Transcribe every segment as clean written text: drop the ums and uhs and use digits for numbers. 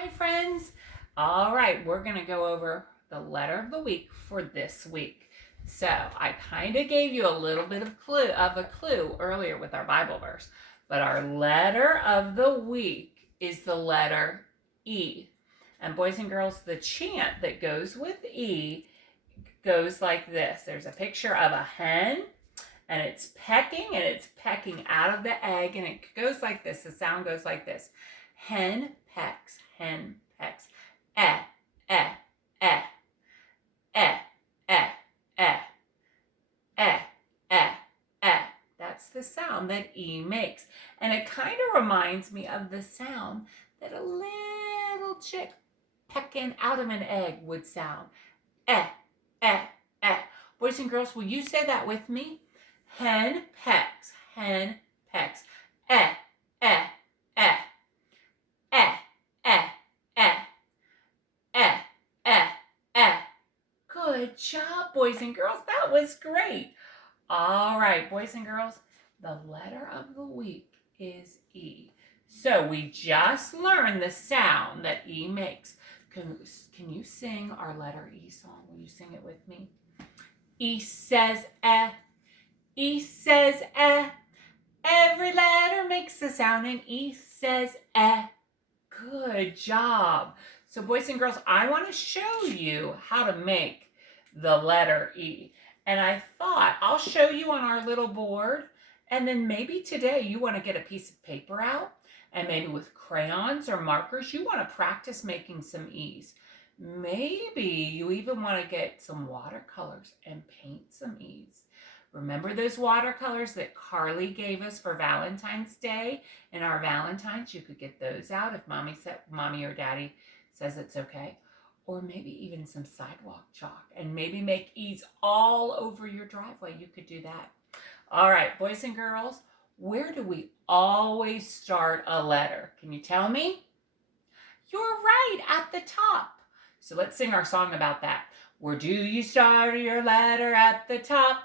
Hi friends. All right, we're going to go over the letter of the week for this week. So I kind of gave you a little bit of a clue earlier with our Bible verse, but our letter of the week is the letter E. And boys and girls, the chant that goes with E goes like this. There's a picture of a hen and it's pecking out of the egg, and it goes like this. The sound goes like this. Hen pecks, hen pecks. Eh, eh, eh, eh, eh, eh, eh, eh, eh. That's the sound that E makes. And it kind of reminds me of the sound that a little chick pecking out of an egg would sound. Eh, eh, eh. Boys and girls, will you say that with me? Hen pecks, hen pecks. Eh, eh, eh. Eh, eh, eh. Eh, eh, eh. Good job, boys and girls. That was great. All right, boys and girls, the letter of the week is E. So we just learned the sound that E makes. Can you sing our letter E song? Will you sing it with me? E says eh. E says eh. Every letter makes a sound, and E says eh. Good job. So boys and girls, I want to show you how to make the letter E. And I thought I'll show you on our little board. And then maybe today you want to get a piece of paper out, and maybe with crayons or markers, you want to practice making some E's. Maybe you even want to get some watercolors and paint some E's. Remember those watercolors that Carly gave us for Valentine's Day in our Valentines? You could get those out if mommy or daddy says it's okay. Or maybe even some sidewalk chalk, and maybe make E's all over your driveway. You could do that. All right, boys and girls, where do we always start a letter? Can you tell me? You're right, at the top. So let's sing our song about that. Where do you start your letter? At the top.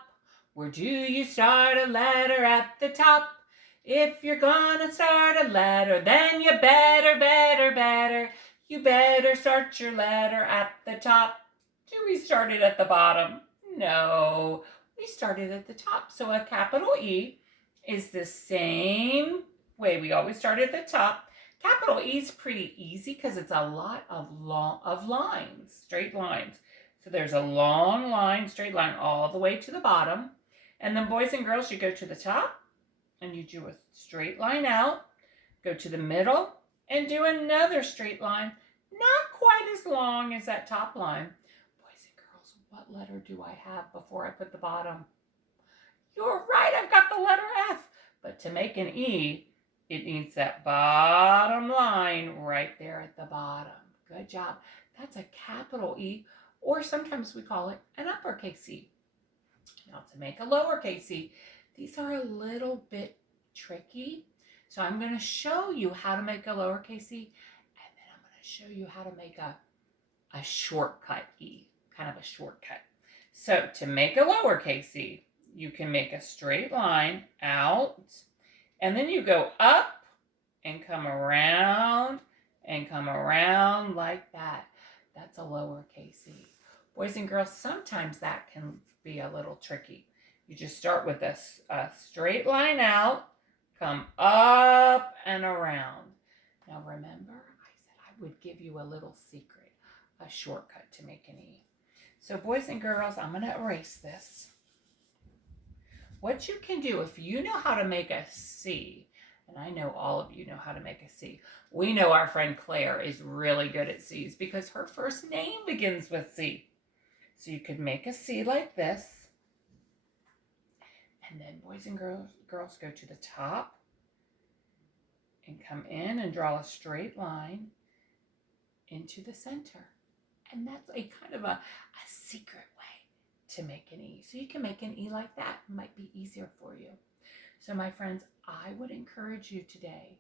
Where do you start a letter? At the top. If you're gonna start a letter, then you better. You better start your letter at the top. Do we start it at the bottom? No, we started at the top. So a capital E is the same way we always start at the top. Capital E is pretty easy because it's a lot of lines, straight lines. So there's a long line, straight line all the way to the bottom. And then boys and girls, you go to the top and you do a straight line out, go to the middle and do another straight line, not quite as long as that top line. Boys and girls, what letter do I have before I put the bottom? You're right, I've got the letter F. But to make an E, it needs that bottom line right there at the bottom. Good job. That's a capital E, or sometimes we call it an uppercase E. Now to make a lowercase e, these are a little bit tricky. So I'm going to show you how to make a lowercase e, and then I'm going to show you how to make a shortcut E, kind of a shortcut. So to make a lowercase e, you can make a straight line out, and then you go up and come around like that. That's a lowercase e. Boys and girls, sometimes that can be a little tricky. You just start with a straight line out, come up and around. Now remember, I said I would give you a little secret, a shortcut to make an E. So boys and girls, I'm going to erase this. What you can do, if you know how to make a C, and I know all of you know how to make a C. We know our friend Claire is really good at C's because her first name begins with C. So you could make a C like this. And then boys and girls go to the top and come in and draw a straight line into the center. And that's a kind of a secret way to make an E. So you can make an E like that. It might be easier for you. So my friends, I would encourage you today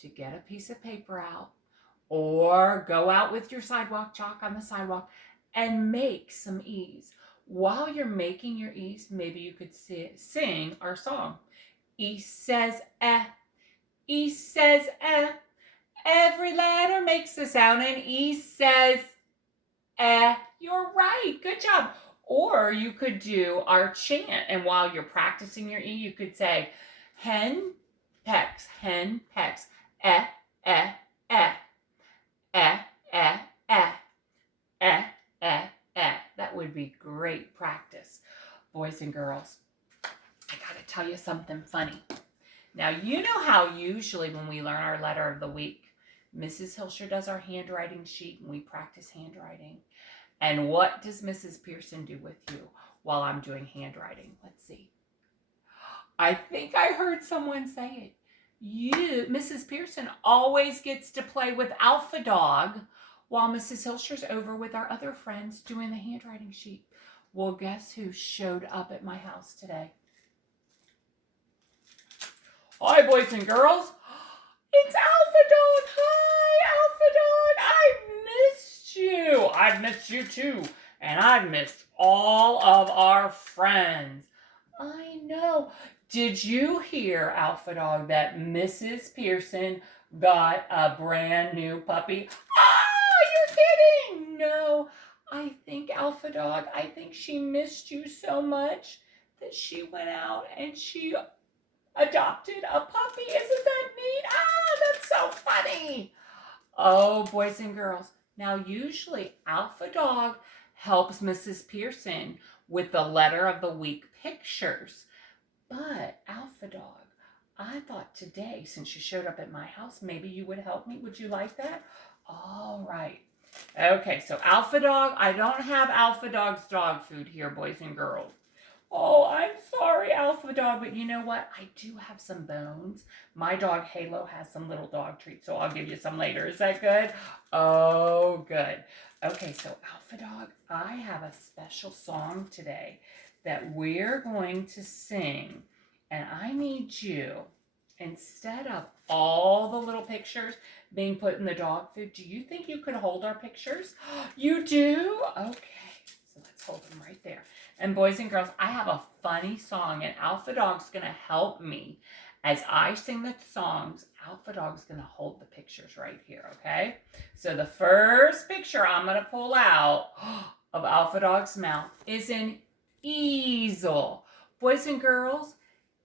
to get a piece of paper out or go out with your sidewalk chalk on the sidewalk and make some E's. While you're making your E's, maybe you could sing our song. E says eh, E says eh. Every letter makes a sound, and E says eh. You're right. Good job. Or you could do our chant, and while you're practicing your E, you could say, hen pecks, eh, eh, eh, eh, eh, eh, eh, eh, eh. That would be great practice. Boys and girls, I gotta tell you something funny. Now, you know how usually when we learn our letter of the week, Mrs. Hilsher does our handwriting sheet and we practice handwriting. And what does Mrs. Pearson do with you while I'm doing handwriting? Let's see. I think I heard someone say it. Mrs. Pearson always gets to play with Alpha Dog while Mrs. Hilsher's over with our other friends doing the handwriting sheet. Well, guess who showed up at my house today? Hi, boys and girls. It's Alpha Dog. Hi, Alpha Dog. I missed you. I've missed you too. And I've missed all of our friends. I know. Did you hear, Alpha Dog, that Mrs. Pearson got a brand new puppy? You're kidding. No, I think, Alpha Dog, I think she missed you so much that she went out and she adopted a puppy. Isn't that neat? That's so funny. Oh, boys and girls. Now, usually Alpha Dog helps Mrs. Pearson with the letter of the week pictures. But Alpha Dog, I thought today, since you showed up at my house, maybe you would help me. Would you like that? All right. Okay, so Alpha Dog, I don't have Alpha Dog's dog food here, boys and girls. Oh, I'm sorry, Alpha Dog, but you know what? I do have some bones. My dog Halo has some little dog treats, so I'll give you some later. Is that good? Oh, good. Okay, so Alpha Dog, I have a special song today that we're going to sing, and I need you, instead of all the little pictures being put in the dog food, do you think you could hold our pictures? You do? Okay, so let's hold them right there. And boys and girls, I have a funny song, and Alpha Dog's going to help me. As I sing the songs, Alpha Dog's going to hold the pictures right here, okay? So the first picture I'm going to pull out of Alpha Dog's mouth is an easel. Boys and girls,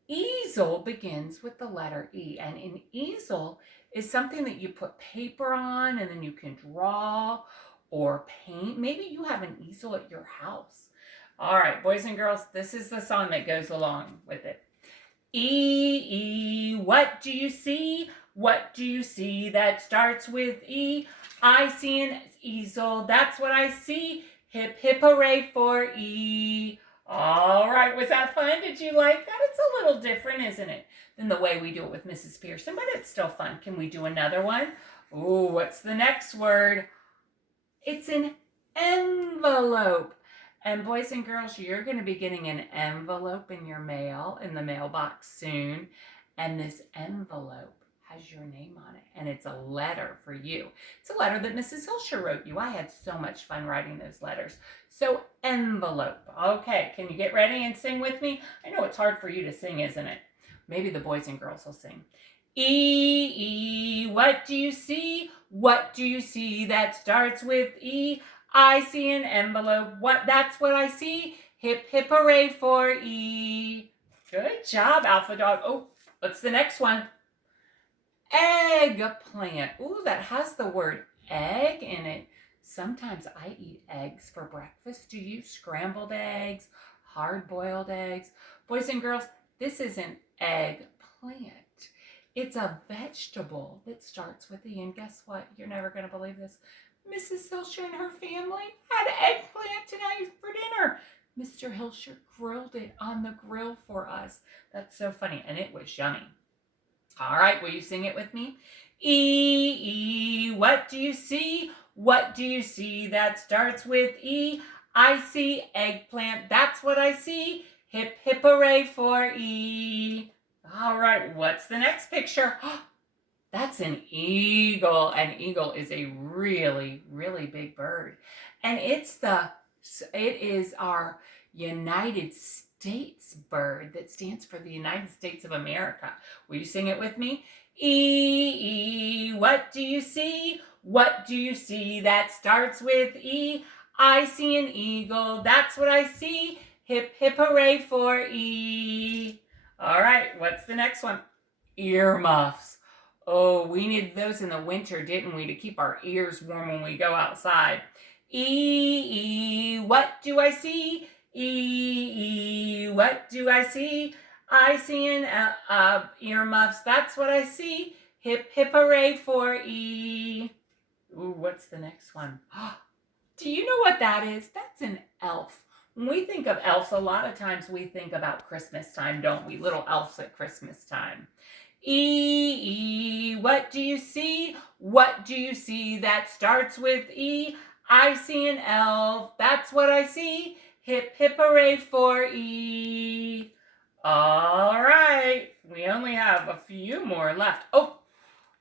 easel begins with the letter E, and an easel is something that you put paper on and then you can draw or paint. Maybe you have an easel at your house. All right, boys and girls, this is the song that goes along with it. E, what do you see? What do you see that starts with E? I see an easel, that's what I see. Hip, hip, hooray for E. All right, was that fun? Did you like that? It's a little different, isn't it, than the way we do it with Mrs. Pearson, but it's still fun. Can we do another one? Ooh, what's the next word? It's an envelope. And boys and girls, you're going to be getting an envelope in your mail, in the mailbox soon. And this envelope has your name on it. And it's a letter for you. It's a letter that Mrs. Hilsher wrote you. I had so much fun writing those letters. So envelope. Okay, can you get ready and sing with me? I know it's hard for you to sing, isn't it? Maybe the boys and girls will sing. E, what do you see? What do you see that starts with E? I see an envelope. That's what I see. Hip, hip, hooray for E. Good job, Alpha Dog. Oh, what's the next one? Eggplant. Ooh, that has the word egg in it. Sometimes I eat eggs for breakfast. Do you? Scrambled eggs, hard-boiled eggs. Boys and girls, this is an eggplant. It's a vegetable that starts with E. And guess what? You're never going to believe this. Mrs. Hilsher and her family had eggplant tonight for dinner. Mr. Hilsher grilled it on the grill for us. That's so funny, and it was yummy. All right, will you sing it with me? E, what do you see? What do you see that starts with E? I see eggplant, that's what I see. Hip, hip, hooray for E. All right, what's the next picture? That's an eagle. An eagle is a really, really big bird. And it is our United States bird that stands for the United States of America. Will you sing it with me? E, what do you see? What do you see that starts with E? I see an eagle, that's what I see. Hip, hip, hooray for E. All right, what's the next one? Earmuffs. Oh, we needed those in the winter, didn't we, to keep our ears warm when we go outside. E, what do I see? E, what do I see? I see an earmuffs, that's what I see. Hip, hip, hooray for E. Ooh, what's the next one? Do you know what that is? That's an elf. When we think of elves, a lot of times we think about Christmas time, don't we? Little elves at Christmas time. E, what do you see? What do you see that starts with E? I see an elf, that's what I see. Hip, hip, hooray for E. All right, we only have a few more left. Oh,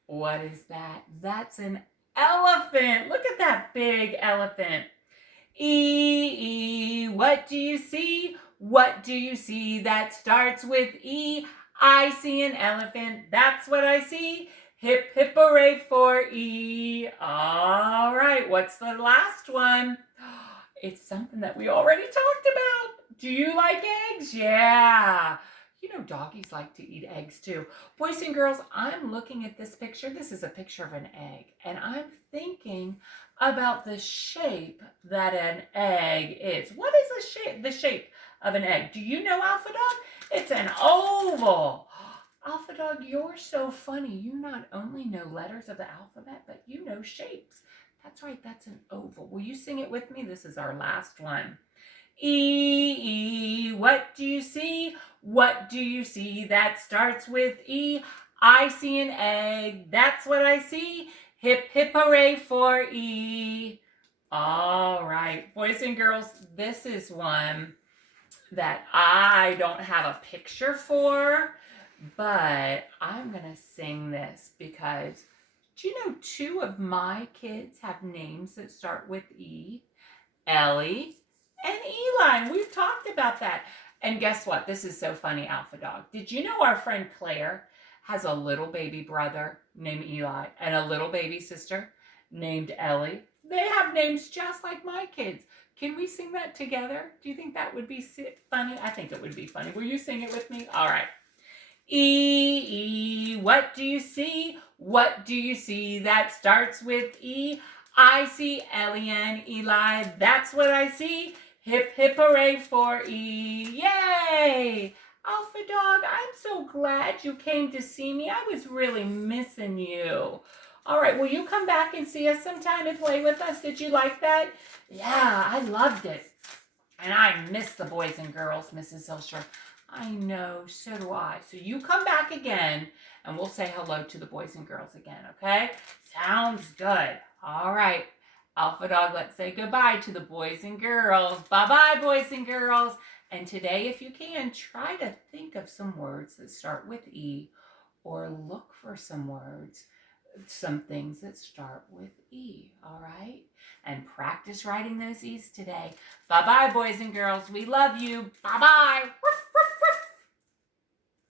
what is that? That's an elephant. Look at that big elephant. E, what do you see? What do you see that starts with E? I see an elephant, that's what I see. Hip, hip, hooray for E. All right, what's the last one? It's something that we already talked about. Do you like eggs? Yeah. You know, doggies like to eat eggs too. Boys and girls, I'm looking at this picture. This is a picture of an egg. And I'm thinking about the shape that an egg is. What is the shape of an egg? Do you know, Alpha Dog? It's an oval. Alpha Dog, you're so funny. You not only know letters of the alphabet, but you know shapes. That's right, that's an oval. Will you sing it with me? This is our last one. E, what do you see? What do you see that starts with E? I see an egg, that's what I see. Hip, hip, hooray for E. All right, boys and girls, this is one that I don't have a picture for, but I'm going to sing this because, do you know 2 of my kids have names that start with E? Ellie and Eli. We've talked about that. And guess what? This is so funny, Alpha Dog. Did you know our friend Claire has a little baby brother named Eli and a little baby sister named Ellie? They have names just like my kids. Can we sing that together? Do you think that would be funny? I think it would be funny. Will you sing it with me? All right. E, what do you see? What do you see that starts with E? I see Ellie and Eli, that's what I see. Hip, hip, hooray for E. Yay! Alpha Dog, I'm so glad you came to see me. I was really missing you. All right, will you come back and see us sometime and play with us? Did you like that? Yeah, I loved it. And I miss the boys and girls, Mrs. Hilsher. I know, so do I. So you come back again, and we'll say hello to the boys and girls again, okay? Sounds good. All right, Alpha Dog, let's say goodbye to the boys and girls. Bye-bye, boys and girls. And today, if you can, try to think of some words that start with E, or look for some words, some things that start with E, all right? And practice writing those E's today. Bye-bye, boys and girls. We love you. Bye-bye.